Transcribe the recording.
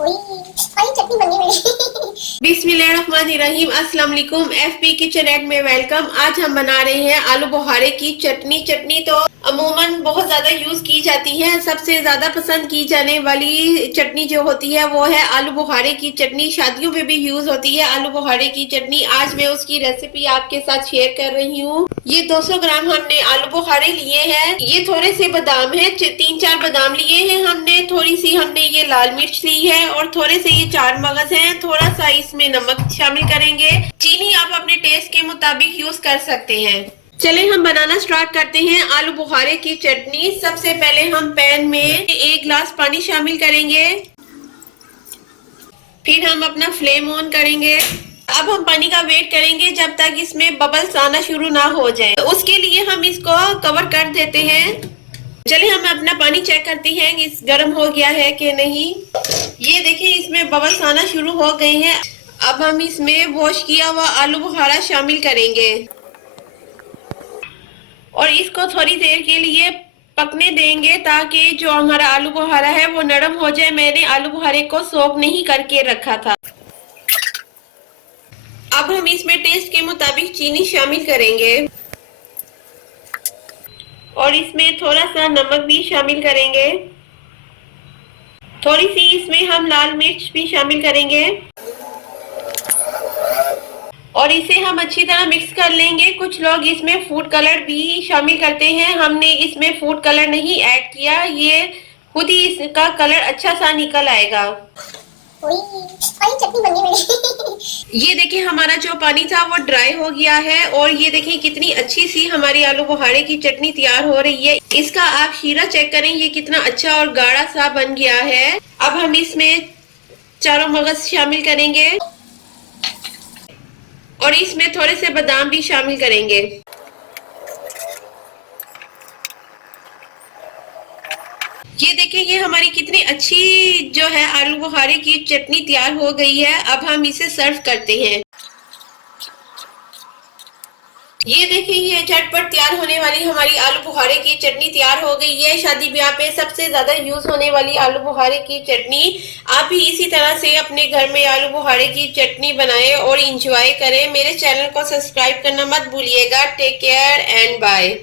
थोड़ी चटनी बनने वाली। बिस्मिल्लाहिर्रहमानिर्रहीम, अस्सलाम वालेकुम। एफपी किचन एड में वेलकम। आज हम बना रहे हैं आलू बुखारे की चटनी। चटनी तो अमूमन बहुत ज्यादा यूज की जाती है। सबसे ज्यादा पसंद की जाने वाली चटनी जो होती है वो है आलू बुखारे की चटनी। शादियों में भी यूज होती है आलू बुखारे की चटनी। आज मैं उसकी रेसिपी आपके साथ शेयर कर रही हूँ। ये 200 ग्राम हमने आलू बुखारे लिए हैं। ये थोड़े से बादाम है, 3-4 बादाम लिए हैं हमने। थोड़ी सी हमने ये लाल मिर्च ली है और थोड़े से ये 4 मगज हैं। थोड़ा सा इसमें नमक शामिल करेंगे। चीनी आप अपने टेस्ट के मुताबिक यूज कर सकते हैं। चले हम बनाना स्टार्ट करते हैं आलू बुखारे की चटनी। सबसे पहले हम पैन में 1 गिलास पानी शामिल करेंगे। फिर हम अपना फ्लेम ऑन करेंगे। अब हम पानी का वेट करेंगे जब तक इसमें बबल्स आना शुरू ना हो जाए। तो उसके लिए हम इसको कवर कर देते हैं। चलिए हम अपना पानी चेक करते हैं कि इस गर्म हो गया है कि नहीं। ये देखिए इसमें बबल्स आना शुरू हो गए हैं। अब हम इसमें वॉश किया हुआ आलू बुखारा शामिल करेंगे और इसको थोड़ी देर के लिए पकने देंगे ताकि जो हमारा आलू बुखारा है वो नरम हो जाए। मैंने आलू बुखारे को सोक नहीं करके रखा था। अब हम इसमें टेस्ट के मुताबिक चीनी शामिल करेंगे और इसमें थोड़ा सा नमक भी शामिल करेंगे। थोड़ी सी इसमें हम लाल मिर्च भी शामिल करेंगे और इसे हम अच्छी तरह मिक्स कर लेंगे। कुछ लोग इसमें फूड कलर भी शामिल करते हैं। हमने इसमें फूड कलर नहीं ऐड किया। ये खुद ही इसका कलर अच्छा सा निकल आएगा। थोड़ी चटनी बनने वाली। ये देखिए हमारा जो पानी था वो ड्राई हो गया है और ये देखिए कितनी अच्छी सी हमारी आलू बुखारे की चटनी तैयार हो रही है। इसका आप शीरा चेक करें, ये कितना अच्छा और गाढ़ा सा बन गया है। अब हम इसमें चारों मगज शामिल करेंगे और इसमें थोड़े से बादाम भी शामिल करेंगे। ये देखिए ये हमारी कितनी अच्छी जो है आलू बुखारे की चटनी तैयार हो गई है। अब हम इसे सर्व करते हैं। ये देखिए ये झटपट तैयार होने वाली हमारी आलू बुखारे की चटनी तैयार हो गई है। शादी ब्याह पे सबसे ज्यादा यूज होने वाली आलू बुखारे की चटनी। आप भी इसी तरह से अपने घर में आलू बुखारे की चटनी बनाएं और इंजॉय करें। मेरे चैनल को सब्सक्राइब करना मत भूलिएगा। Take care and bye.